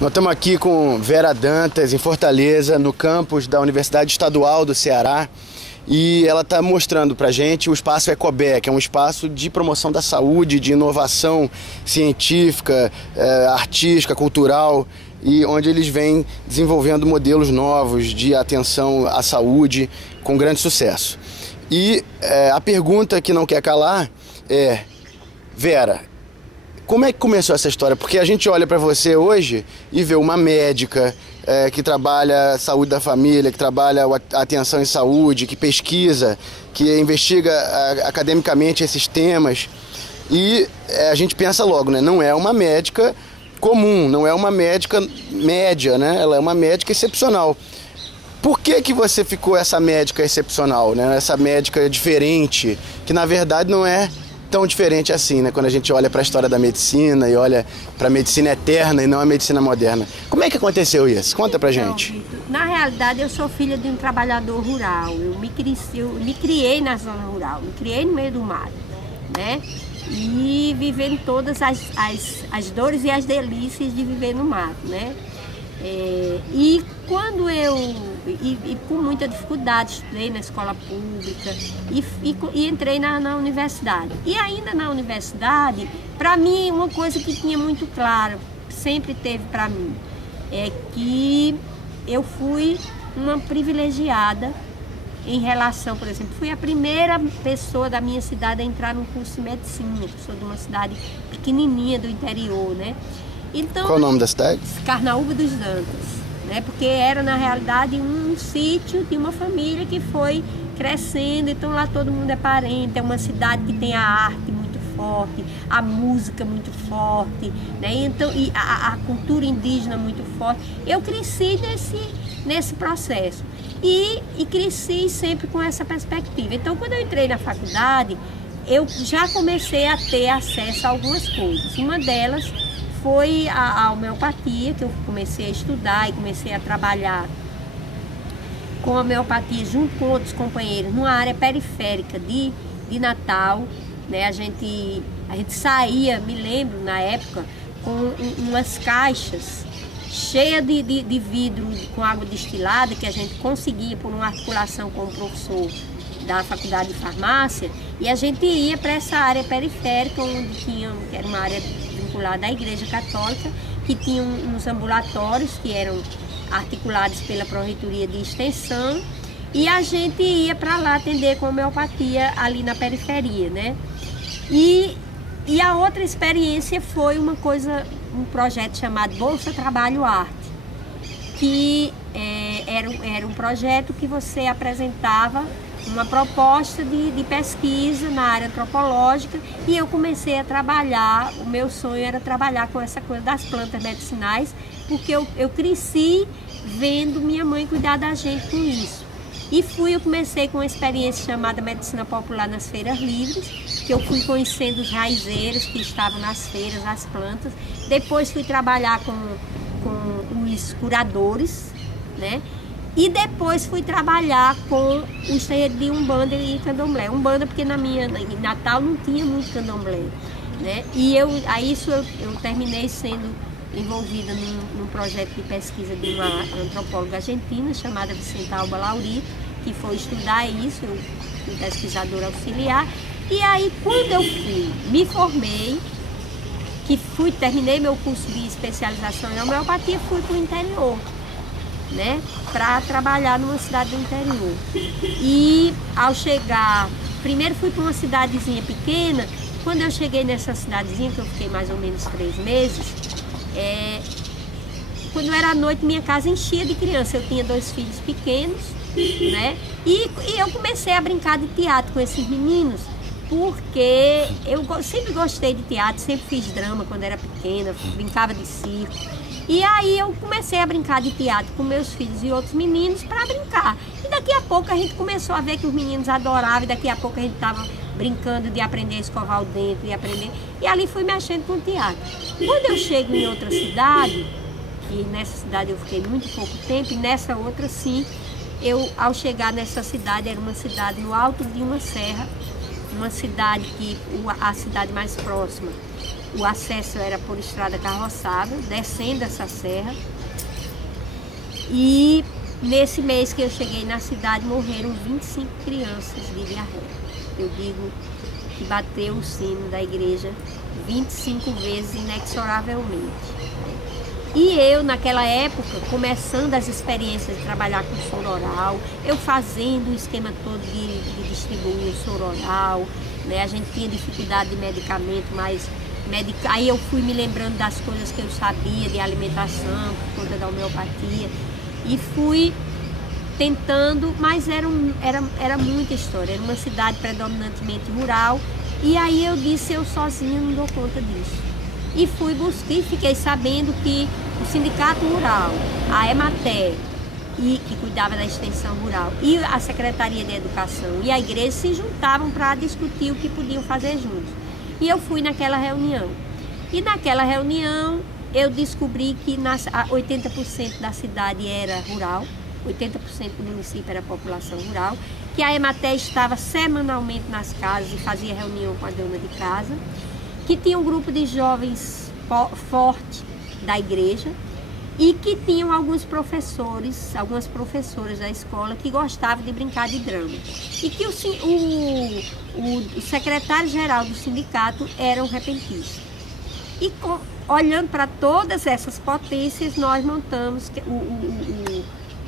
Nós estamos aqui com Vera Dantas, em Fortaleza, no campus da Universidade Estadual do Ceará. E ela está mostrando para a gente o espaço Ecobe, que é um espaço de promoção da saúde, de inovação científica, artística, cultural, e onde eles vêm desenvolvendo modelos novos de atenção à saúde com grande sucesso. E a pergunta que não quer calar é: Vera, como é que começou essa história? Porque a gente olha para você hoje e vê uma médica que trabalha a saúde da família, que trabalha a atenção em saúde, que pesquisa, que investiga academicamente esses temas. E a gente pensa logo, né? Não é uma médica comum, não é uma médica média, né? Ela é uma médica excepcional. Por que você ficou essa médica excepcional, né? Essa médica diferente, que na verdade não é tão diferente assim, né? Quando a gente olha para a história da medicina e olha para a medicina eterna e não a medicina moderna. Como é que aconteceu isso? Conta pra gente. Vitor, na realidade, eu sou filha de um trabalhador rural. Eu me criei na zona rural, me criei no meio do mato, né? E vivendo todas as dores e as delícias de viver no mato, né? E quando e com muita dificuldade, estudei na escola pública e entrei na universidade. E ainda na universidade, para mim, uma coisa que tinha muito claro, sempre teve para mim, é que eu fui uma privilegiada em relação, por exemplo, fui a primeira pessoa da minha cidade a entrar num curso de medicina, eu sou de uma cidade pequenininha do interior, né? Então, qual o nome da cidade? Carnaúba dos Dantas, né? Porque era na realidade um sítio de uma família que foi crescendo, então lá todo mundo é parente, é uma cidade que tem a arte muito forte, a música muito forte, né? Então, e a cultura indígena muito forte. Eu cresci nesse processo e cresci sempre com essa perspectiva. Então, quando eu entrei na faculdade, eu já comecei a ter acesso a algumas coisas. Uma delas foi a homeopatia, que eu comecei a estudar e comecei a trabalhar com a homeopatia junto com outros companheiros numa área periférica de Natal, né? A gente saía, me lembro na época, com umas caixas cheias de vidro com água destilada que a gente conseguia por uma articulação com o professor da faculdade de farmácia, e a gente ia para essa área periférica onde tinha, que era uma área vinculada à Igreja Católica, que tinha uns ambulatórios que eram articulados pela Pró-Reitoria de Extensão, e a gente ia para lá atender com homeopatia ali na periferia, né? E a outra experiência foi um projeto chamado Bolsa Trabalho Arte, que era um projeto que você apresentava uma proposta de pesquisa na área antropológica, e eu comecei a trabalhar, o meu sonho era trabalhar com essa coisa das plantas medicinais, porque eu cresci vendo minha mãe cuidar da gente com isso. E eu comecei com uma experiência chamada Medicina Popular nas Feiras Livres, que eu fui conhecendo os raizeiros que estavam nas feiras, as plantas. Depois fui trabalhar com os curadores, né? E depois fui trabalhar com os terreiros de Umbanda e Candomblé. Umbanda porque em Natal não tinha muito Candomblé, né? E eu terminei sendo envolvida num projeto de pesquisa de uma antropóloga argentina chamada Vicentalba Laurito, que foi estudar isso, eu fui pesquisadora auxiliar. E aí, quando eu me formei, terminei meu curso de especialização em homeopatia, fui para o interior, né, para trabalhar numa cidade do interior. E ao chegar, primeiro fui para uma cidadezinha pequena. Quando eu cheguei nessa cidadezinha, que eu fiquei mais ou menos 3 meses, quando era à noite, minha casa enchia de criança. Eu tinha 2 filhos pequenos, né, e eu comecei a brincar de teatro com esses meninos, porque eu sempre gostei de teatro, sempre fiz drama quando era pequena, brincava de circo. E aí eu comecei a brincar de teatro com meus filhos e outros meninos para brincar. E daqui a pouco a gente começou a ver que os meninos adoravam, e daqui a pouco a gente estava brincando de aprender a escovar o dente e aprender. E ali fui mexendo com o teatro. Quando eu chego em outra cidade, e nessa cidade eu fiquei muito pouco tempo, e nessa outra sim, ao chegar nessa cidade, era uma cidade no alto de uma serra, uma cidade a cidade mais próxima o acesso era por estrada carroçável, descendo essa serra. E nesse mês que eu cheguei na cidade, morreram 25 crianças de diarreia. Eu digo que bateu o sino da igreja 25 vezes inexoravelmente. E eu, naquela época, começando as experiências de trabalhar com soro oral, eu fazendo o esquema todo de distribuir o soro oral, né? A gente tinha dificuldade de medicamento, mas aí eu fui me lembrando das coisas que eu sabia de alimentação, por conta da homeopatia, e fui tentando, mas era muita história, era uma cidade predominantemente rural, e aí eu disse, eu sozinha não dou conta disso. E fui buscar e fiquei sabendo que o Sindicato Rural, a EMATER, que cuidava da extensão rural, e a Secretaria de Educação e a igreja se juntavam para discutir o que podiam fazer juntos. E eu fui naquela reunião. E naquela reunião eu descobri que 80% da cidade era rural, 80% do município era população rural, que a EMATER estava semanalmente nas casas e fazia reunião com a dona de casa, que tinha um grupo de jovens forte da igreja e que tinham alguns professores, algumas professoras da escola que gostavam de brincar de drama. E que o secretário-geral do sindicato era um repentista. E olhando para todas essas potências, nós montamos,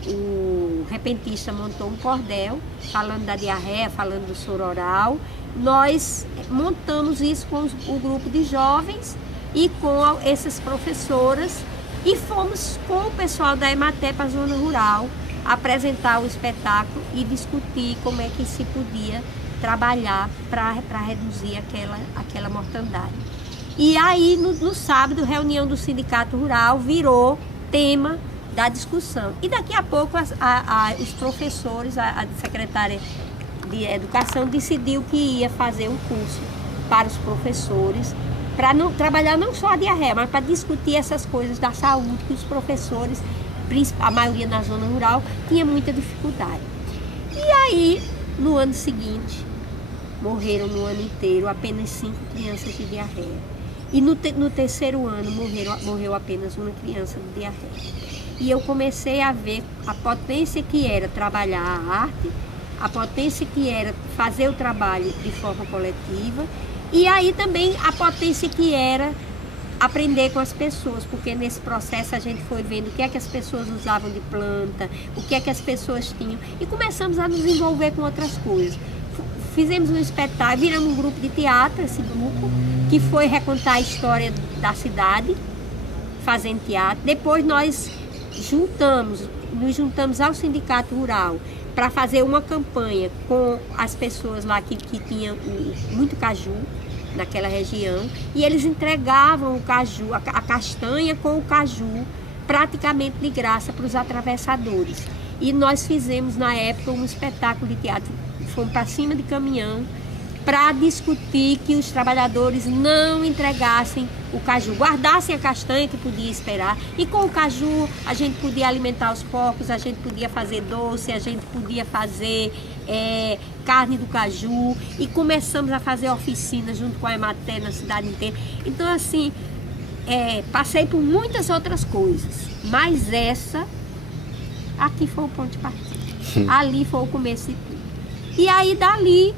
o repentista montou um cordel, falando da diarreia, falando do soro oral. Nós montamos isso com o grupo de jovens e com essas professoras e fomos com o pessoal da EMATER para a zona rural apresentar o espetáculo e discutir como é que se podia trabalhar para reduzir aquela mortandade. E aí no sábado, reunião do Sindicato Rural virou tema da discussão. E daqui a pouco os professores, a secretária de Educação decidiu que ia fazer um curso para os professores, para trabalhar não só a diarreia, mas para discutir essas coisas da saúde, que os professores, a maioria na zona rural, tinha muita dificuldade. E aí, no ano seguinte, morreram no ano inteiro apenas 5 crianças de diarreia. E no terceiro ano morreu apenas uma criança de diarreia. E eu comecei a ver a potência que era trabalhar a arte, a potência que era fazer o trabalho de forma coletiva, e aí também a potência que era aprender com as pessoas, porque nesse processo a gente foi vendo o que é que as pessoas usavam de planta, o que é que as pessoas tinham, e começamos a nos envolver com outras coisas. Fizemos um espetáculo, viramos um grupo de teatro, esse grupo, que foi recontar a história da cidade, fazendo teatro. Depois nós nos juntamos ao Sindicato Rural para fazer uma campanha com as pessoas lá que tinham muito caju naquela região, e eles entregavam o caju, a castanha com o caju, praticamente de graça para os atravessadores. E nós fizemos na época um espetáculo de teatro, fomos para cima de caminhão para discutir que os trabalhadores não entregassem o caju, guardassem a castanha que podia esperar, e com o caju a gente podia alimentar os porcos, a gente podia fazer doce, a gente podia fazer carne do caju, e começamos a fazer oficinas junto com a EMATER na cidade inteira. Então assim, passei por muitas outras coisas, mas aqui foi o ponto de partida, ali foi o começo de tudo. E aí dali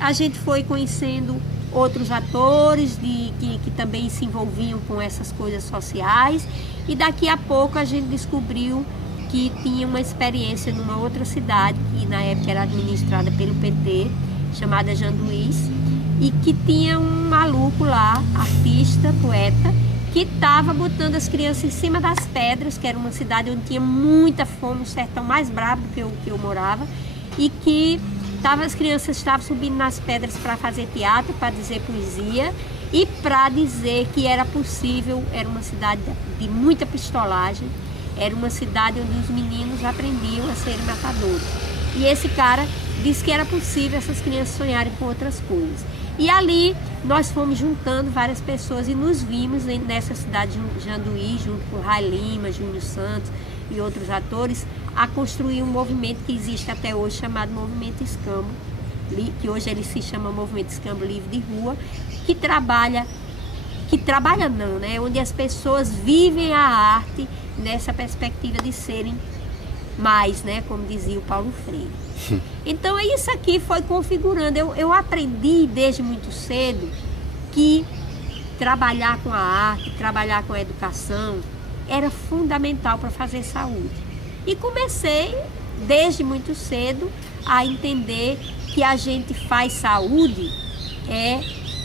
a gente foi conhecendo outros atores que também se envolviam com essas coisas sociais, e daqui a pouco a gente descobriu que tinha uma experiência numa outra cidade, que na época era administrada pelo PT, chamada Janduís, e que tinha um maluco lá, artista, poeta, que estava botando as crianças em cima das pedras, que era uma cidade onde tinha muita fome, um sertão mais brabo do que eu morava, e que as crianças estavam subindo nas pedras para fazer teatro, para dizer poesia e para dizer que era possível. Era uma cidade de muita pistolagem, era uma cidade onde os meninos aprendiam a serem matadores. E esse cara disse que era possível essas crianças sonharem com outras coisas. E ali nós fomos juntando várias pessoas e nos vimos nessa cidade de Janduí, junto com Ray Lima, Júnior Santos e outros atores, a construir um movimento que existe até hoje, chamado Movimento Escambo, que hoje ele se chama Movimento Escambo Livre de Rua, que que trabalha não, né? Onde as pessoas vivem a arte nessa perspectiva de serem mais, né? Como dizia o Paulo Freire. Então isso aqui foi configurando. Eu aprendi desde muito cedo que trabalhar com a arte, trabalhar com a educação era fundamental para fazer saúde. E comecei desde muito cedo a entender que a gente faz saúde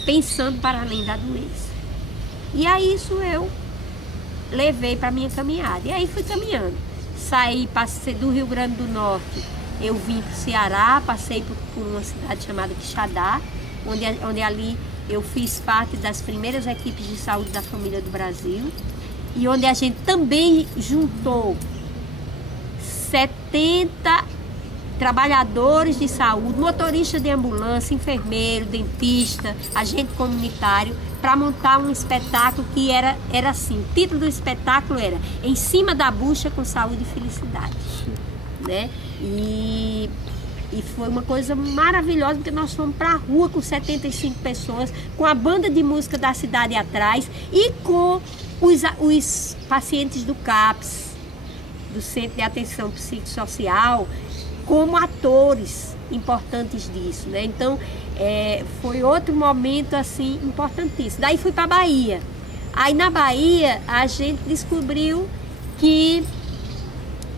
pensando para além da doença. E aí isso eu levei para a minha caminhada. E aí fui caminhando. Saí, passei do Rio Grande do Norte, eu vim para o Ceará, passei por uma cidade chamada Quixadá, onde ali eu fiz parte das primeiras equipes de saúde da família do Brasil, e onde a gente também juntou 70 trabalhadores de saúde, motorista de ambulância, enfermeiro, dentista, agente comunitário, para montar um espetáculo que era assim, o título do espetáculo era Em Cima da Bucha com Saúde e Felicidade, né? E foi uma coisa maravilhosa, porque nós fomos para a rua com 75 pessoas, com a banda de música da cidade atrás e com os pacientes do CAPS, do Centro de Atenção Psicossocial, como atores importantes disso, né? Então, foi outro momento, assim, importantíssimo. Daí fui para a Bahia. Aí, na Bahia, a gente descobriu que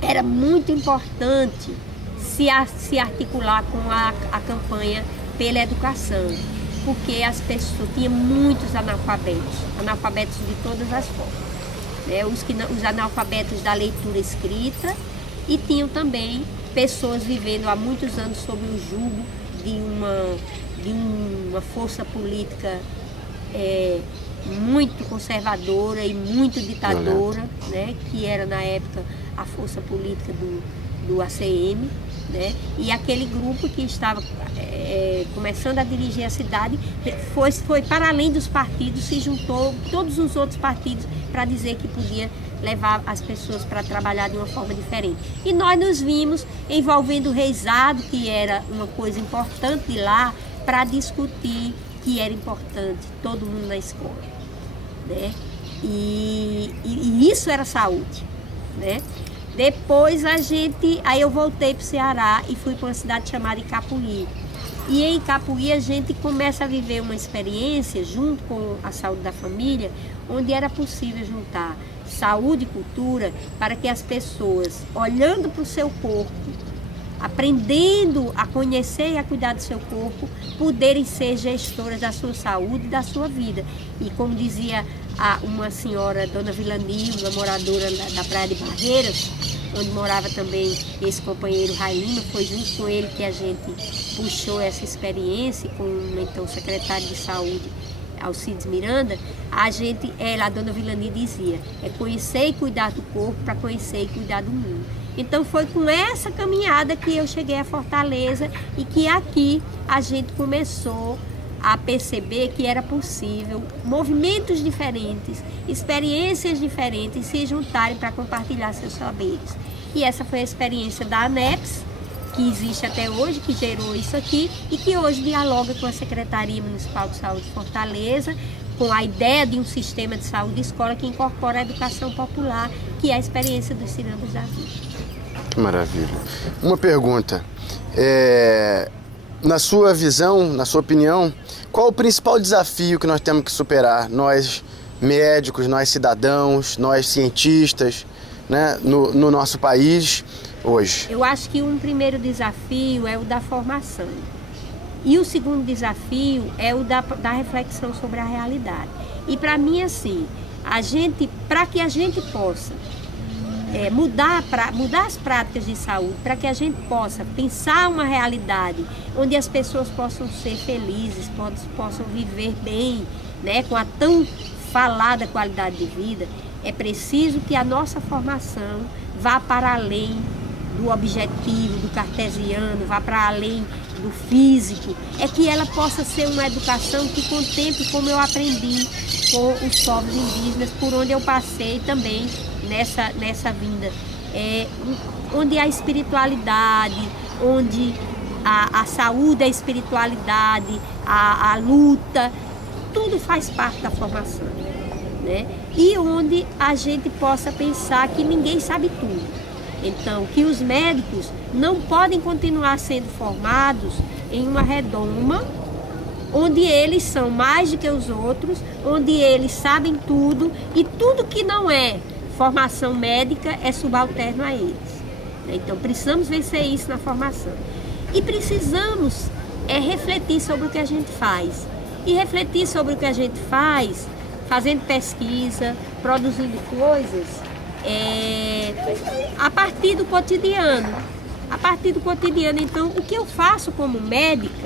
era muito importante se articular com a campanha pela educação, porque as pessoas, tinha muitos analfabetos de todas as formas, né? Os analfabetos da leitura escrita, e tinham também pessoas vivendo há muitos anos sob o jugo de uma força política muito conservadora e muito ditadora, né? Que era na época a força política do ACM, né? E aquele grupo que estava começando a dirigir a cidade foi para além dos partidos, se juntou todos os outros partidos para dizer que podia levar as pessoas para trabalhar de uma forma diferente. E nós nos vimos envolvendo o reizado, que era uma coisa importante de lá, para discutir que era importante todo mundo na escola, né? E isso era saúde, né? Depois aí eu voltei para o Ceará e fui para uma cidade chamada Icapuí. E em Icapuí a gente começa a viver uma experiência junto com a saúde da família, onde era possível juntar saúde e cultura para que as pessoas, olhando para o seu corpo, aprendendo a conhecer e a cuidar do seu corpo, poderem ser gestoras da sua saúde e da sua vida. E como dizia uma senhora, Dona Vilani, uma moradora da Praia de Barreiras, onde morava também esse companheiro Raíno, foi junto com ele que a gente puxou essa experiência com o então secretário de saúde, Alcides Miranda. A Dona Vilani dizia, conhecer e cuidar do corpo para conhecer e cuidar do mundo. Então foi com essa caminhada que eu cheguei a Fortaleza e que aqui a gente começou a perceber que era possível movimentos diferentes, experiências diferentes se juntarem para compartilhar seus saberes. E essa foi a experiência da ANEPS, que existe até hoje, que gerou isso aqui e que hoje dialoga com a Secretaria Municipal de Saúde de Fortaleza, com a ideia de um sistema de saúde de escola que incorpora a educação popular, que é a experiência dos Cirandas da Vida. Que maravilha. Uma pergunta. Na sua visão, na sua opinião, qual o principal desafio que nós temos que superar? Nós médicos, nós cidadãos, nós cientistas, né, no nosso país hoje? Eu acho que um primeiro desafio é o da formação. E o segundo desafio é o da reflexão sobre a realidade. E para mim, assim, para que a gente possa mudar as práticas de saúde, para que a gente possa pensar uma realidade onde as pessoas possam ser felizes, possam viver bem, né, com a tão falada qualidade de vida, é preciso que a nossa formação vá para além do objetivo, do cartesiano, vá para além do físico, que ela possa ser uma educação que contemple como eu aprendi com os povos indígenas, por onde eu passei também nessa vinda, onde a espiritualidade, onde a saúde, a espiritualidade, a luta, tudo faz parte da formação, né? E onde a gente possa pensar que ninguém sabe tudo. Então, que os médicos não podem continuar sendo formados em uma redoma, onde eles são mais do que os outros, onde eles sabem tudo, e tudo que não é formação médica é subalterno a eles. Então, precisamos vencer isso na formação. E precisamos refletir sobre o que a gente faz. E refletir sobre o que a gente faz, fazendo pesquisa, produzindo coisas, a partir do cotidiano. A partir do cotidiano. Então, o que eu faço como médica,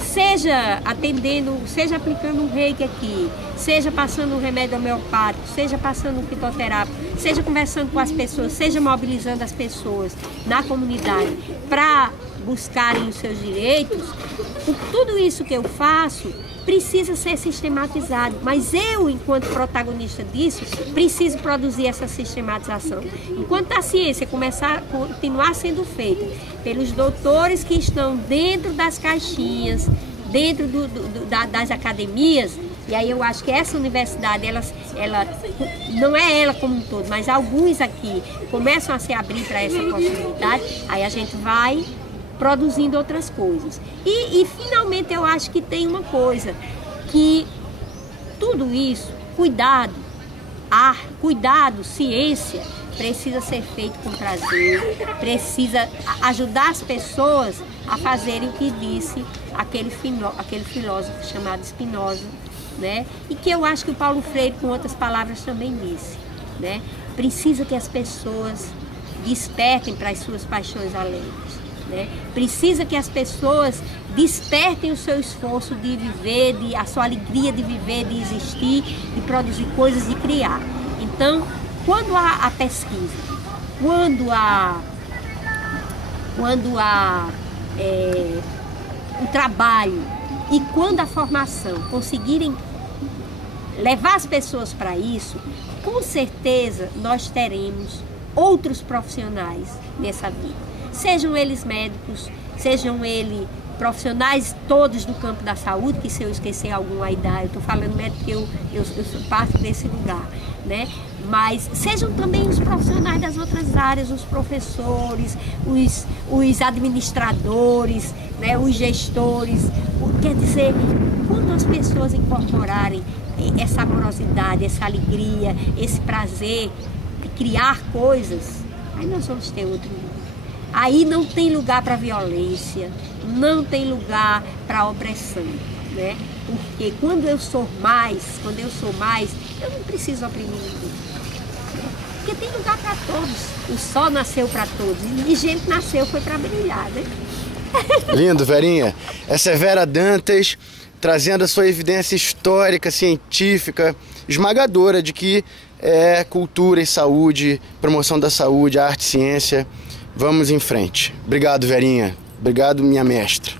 seja atendendo, seja aplicando um reiki aqui, seja passando um remédio homeopático, seja passando um fitoterápico, seja conversando com as pessoas, seja mobilizando as pessoas na comunidade para buscarem os seus direitos, tudo isso que eu faço precisa ser sistematizado, mas eu, enquanto protagonista disso, preciso produzir essa sistematização. Enquanto a ciência continuar sendo feita pelos doutores que estão dentro das caixinhas, dentro das academias, e aí eu acho que essa universidade, ela não é ela como um todo, mas alguns aqui começam a se abrir para essa possibilidade, aí a gente vai produzindo outras coisas. E finalmente eu acho que tem uma coisa, que tudo isso, cuidado, ciência, precisa ser feito com prazer, precisa ajudar as pessoas a fazerem o que disse aquele filósofo chamado Spinoza, né? E que eu acho que o Paulo Freire, com outras palavras, também disse, né? Precisa que as pessoas despertem para as suas paixões alegres. Né? Precisa que as pessoas despertem o seu esforço de viver, a sua alegria de viver, de existir, de produzir coisas, de criar. Então, quando há a pesquisa, quando há o trabalho e quando a formação conseguirem levar as pessoas para isso, com certeza nós teremos outros profissionais nessa vida. Sejam eles médicos, sejam eles profissionais todos do campo da saúde, que se eu esquecer algum aí dá, eu estou falando médico porque eu sou parte desse lugar, né? Mas sejam também os profissionais das outras áreas, os professores, os administradores, né? Os gestores. Quer dizer, quando as pessoas incorporarem essa amorosidade, essa alegria, esse prazer de criar coisas, aí nós vamos ter outro mundo. Aí não tem lugar para violência, não tem lugar para opressão, né? Porque quando eu sou mais, eu não preciso oprimir ninguém. Porque tem lugar para todos. O sol nasceu para todos e gente nasceu foi para brilhar, né? Lindo, Verinha. Essa é Vera Dantas, trazendo a sua evidência histórica, científica, esmagadora de que é cultura e saúde, promoção da saúde, arte e ciência. Vamos em frente. Obrigado, Verinha. Obrigado, minha mestra.